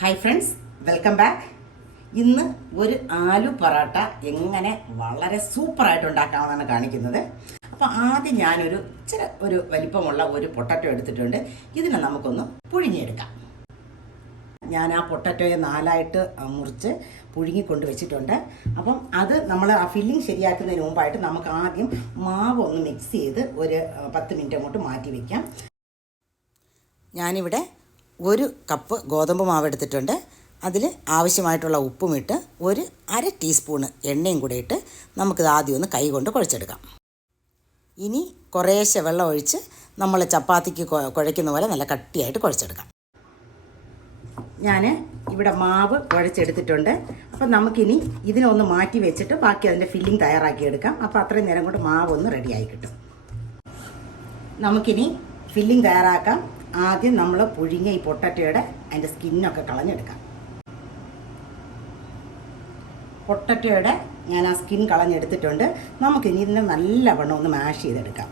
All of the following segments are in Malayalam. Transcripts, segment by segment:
ഹായ് ഫ്രണ്ട്സ് വെൽക്കം ബാക്ക് ഇന്ന് ഒരു ആലു പൊറാട്ട എങ്ങനെ വളരെ സൂപ്പറായിട്ട് ഉണ്ടാക്കാമെന്നാണ് കാണിക്കുന്നത്. അപ്പോൾ ആദ്യം ഞാനൊരു ഇച്ചിരി ഒരു വലിപ്പമുള്ള ഒരു പൊട്ടറ്റോ എടുത്തിട്ടുണ്ട്. ഇതിനെ നമുക്കൊന്ന് പുഴുങ്ങിയെടുക്കാം. ഞാൻ ആ പൊട്ടറ്റോയെ നാലായിട്ട് മുറിച്ച് പുഴുങ്ങിക്കൊണ്ട് വെച്ചിട്ടുണ്ട്. അപ്പം അത് നമ്മൾ ആ ഫില്ലിംഗ് ശരിയാക്കുന്നതിന് മുമ്പായിട്ട് നമുക്ക് ആദ്യം മാവ് ഒന്ന് മിക്സ് ചെയ്ത് ഒരു പത്ത് മിനിറ്റ് അങ്ങോട്ട് മാറ്റി വയ്ക്കാം ഞാനിവിടെ ഒരു കപ്പ് ഗോതമ്പ് മാവ് എടുത്തിട്ടുണ്ട്. അതിൽ ആവശ്യമായിട്ടുള്ള ഉപ്പും ഇട്ട് ഒരു അര ടീസ്പൂണ് എണ്ണയും കൂടെ ഇട്ട് നമുക്കിത് ആദ്യം ഒന്ന് കൈ കൊണ്ട് കുഴച്ചെടുക്കാം. ഇനി കുറേശ്ശെ വെള്ളം ഒഴിച്ച് നമ്മൾ ചപ്പാത്തിക്ക് കുഴ- കുഴയ്ക്കുന്ന പോലെ നല്ല കട്ടിയായിട്ട് കുഴച്ചെടുക്കാം. ഞാൻ ഇവിടെ മാവ് കുഴച്ചെടുത്തിട്ടുണ്ട്. അപ്പം നമുക്കിനി ഇതിനൊന്ന് മാറ്റി വെച്ചിട്ട് ബാക്കി അതിന്റെ ഫില്ലിംഗ് തയ്യാറാക്കി എടുക്കാം. അപ്പോൾ അത്രയും നേരം കൊണ്ട് മാവ് ഒന്ന് റെഡിയായി കിട്ടും. നമുക്കിനി ഫില്ലിംഗ് തയ്യാറാക്കാം. ആദ്യം നമ്മൾ പുഴുങ്ങിയ ഈ പൊട്ടറ്റയുടെ അതിന്റെ സ്കിന്നൊക്കെ കളഞ്ഞെടുക്കാം. പൊട്ടറ്റയുടെ ഞാൻ ആ സ്കിൻ കളഞ്ഞെടുത്തിട്ടുണ്ട്. നമുക്കിനി ഇതിനെ നല്ലവണ്ണം ഒന്ന് മാഷ് ചെയ്തെടുക്കാം.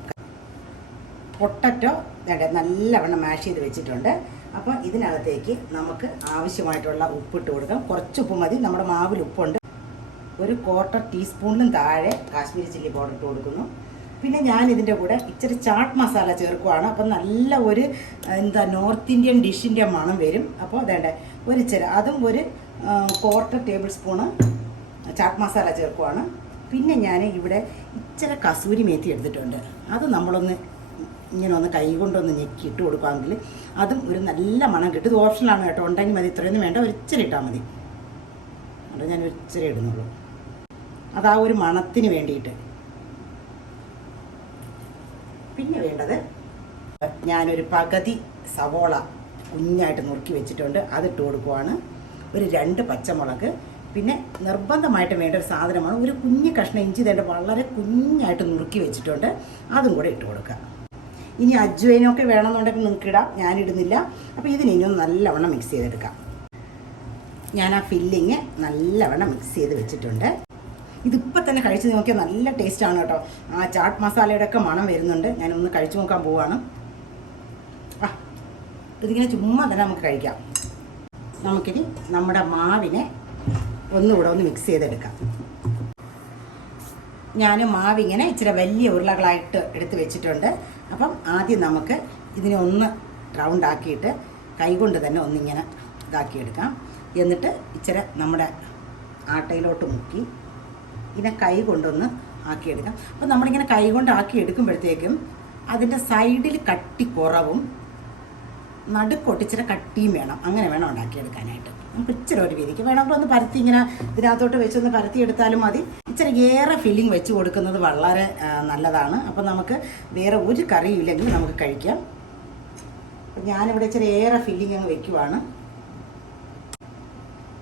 പൊട്ടറ്റോ നല്ലവണ്ണം മാഷ് ചെയ്ത് വെച്ചിട്ടുണ്ട്. അപ്പോൾ ഇതിനകത്തേക്ക് നമുക്ക് ആവശ്യമായിട്ടുള്ള ഉപ്പിട്ട് കൊടുക്കാം. കുറച്ച് ഉപ്പ് മതി. നമ്മുടെ മാവിൽ ഉപ്പുണ്ട്. ഒരു ക്വാർട്ടർ ടീസ്പൂണിലും താഴെ കാശ്മീരി ചില്ലി പൗഡർ ഇട്ട് കൊടുക്കുന്നു. പിന്നെ ഞാൻ ഇതിന്റെ കൂടെ ഇച്ചിരി ചാട്ട് മസാല ചേർക്കുവാണ്. അപ്പം നല്ല ഒരു എന്താ നോർത്ത് ഇന്ത്യൻ ഡിഷിന്റെ മണം വരും. അപ്പോൾ അതേണ്ട ഒരു ഇച്ചിരി അതും ഒരു quarter table spoon chaat masala ചേർക്കുവാണ്. പിന്നെ ഞാൻ ഇവിടെ ഇച്ചിരി കസൂരി മേത്തി എടുത്തിട്ടുണ്ട്. അത് നമ്മളൊന്ന് ഇങ്ങനെ ഒന്ന് കൈ കൊണ്ടൊന്ന് ഞെക്കി ഇട്ട് കൊടുക്കുകയാണെങ്കിൽ അതും ഒരു നല്ല മണം കിട്ടും. ഇത് ഓപ്ഷനാണ് കേട്ടോ. ഉണ്ടെങ്കിൽ മതി. ഇത്രയൊന്നും വേണ്ട. ഒരു ഇച്ചിരി ഇട്ടാൽ മതി. അവിടെ ഞാൻ ഒരു ഇച്ചിരി ഇടുന്നുള്ളൂ. അത് ആ ഒരു മണത്തിന് വേണ്ടിയിട്ട്. പിന്നെ വേണ്ടത് ഞാനൊരു പകുതി സവോള കുഞ്ഞായിട്ട് നുറുക്കി വെച്ചിട്ടുണ്ട്. അതിട്ട് കൊടുക്കുവാണ്. ഒരു രണ്ട് പച്ചമുളക്. പിന്നെ നിർബന്ധമായിട്ട് വേണ്ട ഒരു സാധനമാണ്. ഒരു കുഞ്ഞ് കഷ്ണം ഇഞ്ചി തേണ്ട വളരെ കുഞ്ഞായിട്ട് നുറുക്കി വെച്ചിട്ടുണ്ട്. അതും കൂടെ ഇട്ട് കൊടുക്കുക ഇനി അജ്വൈനൊക്കെ വേണമെന്നുണ്ടെങ്കിൽ നിങ്ങൾക്ക് ഇടാം. ഞാനിടുന്നില്ല. അപ്പോൾ ഇതിനെ ഇനി ഒന്ന് നല്ലവണ്ണം മിക്സ് ചെയ്തെടുക്കാം. ഞാൻ ആ ഫില്ലിങ് നല്ലവണ്ണം മിക്സ് ചെയ്ത് വെച്ചിട്ടുണ്ട്. ഇതിപ്പോൾ തന്നെ കഴിച്ച് നോക്കിയാൽ നല്ല ടേസ്റ്റാണ് കേട്ടോ. ആ ചാട്ട് മസാലയുടെ ഒക്കെ മണം വരുന്നുണ്ട്. ഞാനൊന്ന് കഴിച്ചു നോക്കാൻ പോവാണ്. ആ ഇതിങ്ങനെ ചുമ്മാ തന്നെ നമുക്ക് കഴിക്കാം. നമുക്കിനി നമ്മുടെ മാവിനെ ഒന്നുകൂടെ ഒന്ന് മിക്സ് ചെയ്തെടുക്കാം. ഞാൻ മാവിങ്ങനെ ഇച്ചിരി വലിയ ഉരുളകളായിട്ട് എടുത്ത് വെച്ചിട്ടുണ്ട്. അപ്പം ആദ്യം നമുക്ക് ഇതിനെ ഒന്ന് റൗണ്ട് ആക്കിയിട്ട് കൈകൊണ്ട് തന്നെ ഒന്നിങ്ങനെ ഇതാക്കിയെടുക്കാം. എന്നിട്ട് ഇച്ചിരി നമ്മുടെ ആട്ടയിലോട്ട് മുക്കി ഇതിനെ കൈ കൊണ്ടൊന്ന് ആക്കിയെടുക്കാം. അപ്പം നമ്മളിങ്ങനെ കൈ കൊണ്ട് ആക്കി എടുക്കുമ്പോഴത്തേക്കും അതിന്റെ സൈഡിൽ കട്ടി കുറവും നടുക്കൊട്ടിച്ചിരി കട്ടിയും വേണം. അങ്ങനെ വേണം ഉണ്ടാക്കിയെടുക്കാനായിട്ട്. നമുക്ക് ഇച്ചിരി ഒരു വീതിക്ക് വേണമെങ്കിൽ ഒന്ന് പരത്തി ഇങ്ങനെ ഇതിനകത്തോട്ട് വെച്ചൊന്ന് പരത്തി എടുത്താലും മതി. ഇച്ചിരി ഏറെ ഫില്ലിംഗ് വെച്ച് കൊടുക്കുന്നത് വളരെ നല്ലതാണ്. അപ്പം നമുക്ക് വേറെ ഒരു കറിയും ഇല്ലെങ്കിൽ നമുക്ക് കഴിക്കാം. ഞാനിവിടെ ഇച്ചിരി ഏറെ ഫില്ലിംഗ് അങ്ങ് വെക്കുവാണ്.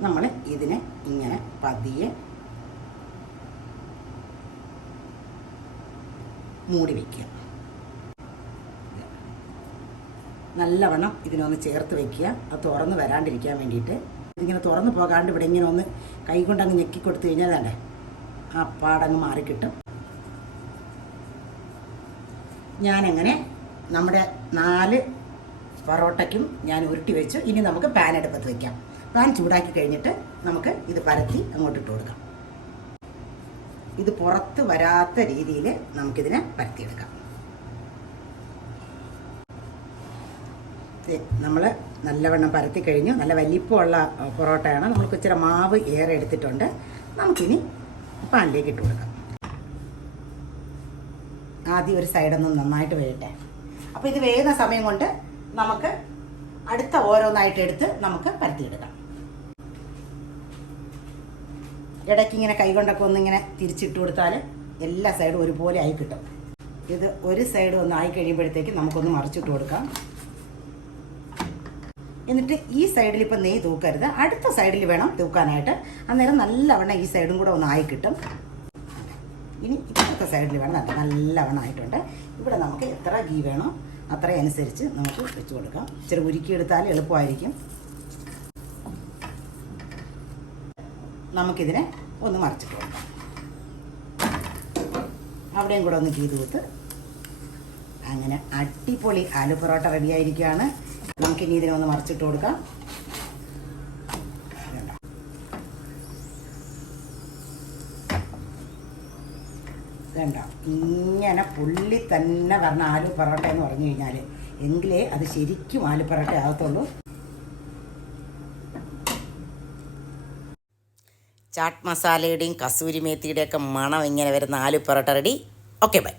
നമ്മൾ ഇതിനെ ഇങ്ങനെ പതിയെ മൂടി വയ്ക്കുക നല്ലവണ്ണം ഇതിനൊന്ന് ചേർത്ത് വെക്കുക. അത് തുറന്ന് വരാണ്ടിരിക്കാൻ വേണ്ടിയിട്ട്. ഇതിങ്ങനെ തുറന്ന് പോകാണ്ട് ഇവിടെ ഇങ്ങനെ ഒന്ന് കൈ കൊണ്ടങ്ങ് ഞെക്കി കൊടുത്തു കഴിഞ്ഞാൽ തന്നെ ആ പാടങ്ങ് മാറിക്കിട്ടും. ഞാനങ്ങനെ നമ്മുടെ നാല് പൊറോട്ടയ്ക്കും ഞാൻ ഉരുട്ടി വെച്ചു. ഇനി നമുക്ക് പാൻ അടുപ്പത്ത് വെക്കാം. പാൻ ചൂടാക്കി കഴിഞ്ഞിട്ട് നമുക്ക് ഇത് പരത്തി അങ്ങോട്ട് ഇട്ട് കൊടുക്കാം. ഇത് പുറത്ത് വരാത്ത രീതിയിൽ നമുക്കിതിനെ പരത്തിയെടുക്കാം. നമ്മൾ നല്ലവണ്ണം പരത്തി കഴിഞ്ഞു. നല്ല വലിപ്പമുള്ള പൊറോട്ടയാണ്. നമ്മൾക്ക് ഇച്ചിരി മാവ് ഏറെ എടുത്തിട്ടുണ്ട്. നമുക്കിനി പാനിലേക്ക് ഇട്ട് കൊടുക്കാം. ആദ്യം ഒരു സൈഡൊന്ന് നന്നായിട്ട് വേകട്ടെ അപ്പോൾ ഇത് വേകുന്ന സമയം കൊണ്ട് നമുക്ക് അടുത്ത ഓരോന്നായിട്ട് എടുത്ത് നമുക്ക് പരത്തിയെടുക്കാം. ഇടയ്ക്ക് ഇങ്ങനെ കൈകൊണ്ടൊക്കെ ഒന്നിങ്ങനെ തിരിച്ചിട്ട് കൊടുത്താൽ എല്ലാ സൈഡും ഒരുപോലെ ആയി കിട്ടും. ഇത് ഒരു സൈഡ് ഒന്ന് ആയി കഴിയുമ്പോഴത്തേക്ക് നമുക്കൊന്ന് മറിച്ചിട്ട് കൊടുക്കാം. എന്നിട്ട് ഈ സൈഡിൽ ഇപ്പം നെയ്യ് തൂക്കരുത്. അടുത്ത സൈഡിൽ വേണം തൂക്കാനായിട്ട്. അന്നേരം നല്ലവണ്ണം ഈ സൈഡും കൂടെ ഒന്ന് ആയി കിട്ടും. ഇനി ഇപ്പുറത്തെ സൈഡിൽ വേണം. നല്ല നല്ലവണ്ണം ആയിട്ടുണ്ട്. ഇവിടെ നമുക്ക് എത്ര ഗീ വേണോ അത്രയനുസരിച്ച് നമുക്ക് വെച്ച് കൊടുക്കാം. ഇച്ചിരി ഉരുക്കിയെടുത്താൽ എളുപ്പമായിരിക്കും. നമുക്കിതിനെ ഒന്ന് മറിച്ചിട്ട് കൊടുക്കാം അവിടെയും കൂടെ ഒന്ന് ചെയ്ത് കൊടുത്ത് അങ്ങനെ അടിപൊളി ആലു പൊറോട്ട റെഡി ആയിരിക്കുകയാണ്. നമുക്കിനി ഇതിനെ ഒന്ന് മറിച്ചിട്ട് കൊടുക്കാം. ഇങ്ങനെ പുള്ളി തന്നെ വരണ ആലു പൊറോട്ട എന്ന് പറഞ്ഞു കഴിഞ്ഞാൽ എങ്കിലേ അത് ശരിക്കും ആലു പൊറോട്ട ആകത്തുള്ളൂ. ചാട്ട് മസാലയുടെയും കസൂരി മേത്തിയുടെയൊക്കെ മണം ഇങ്ങനെ വരുന്ന aloo parotta ready. Okay bye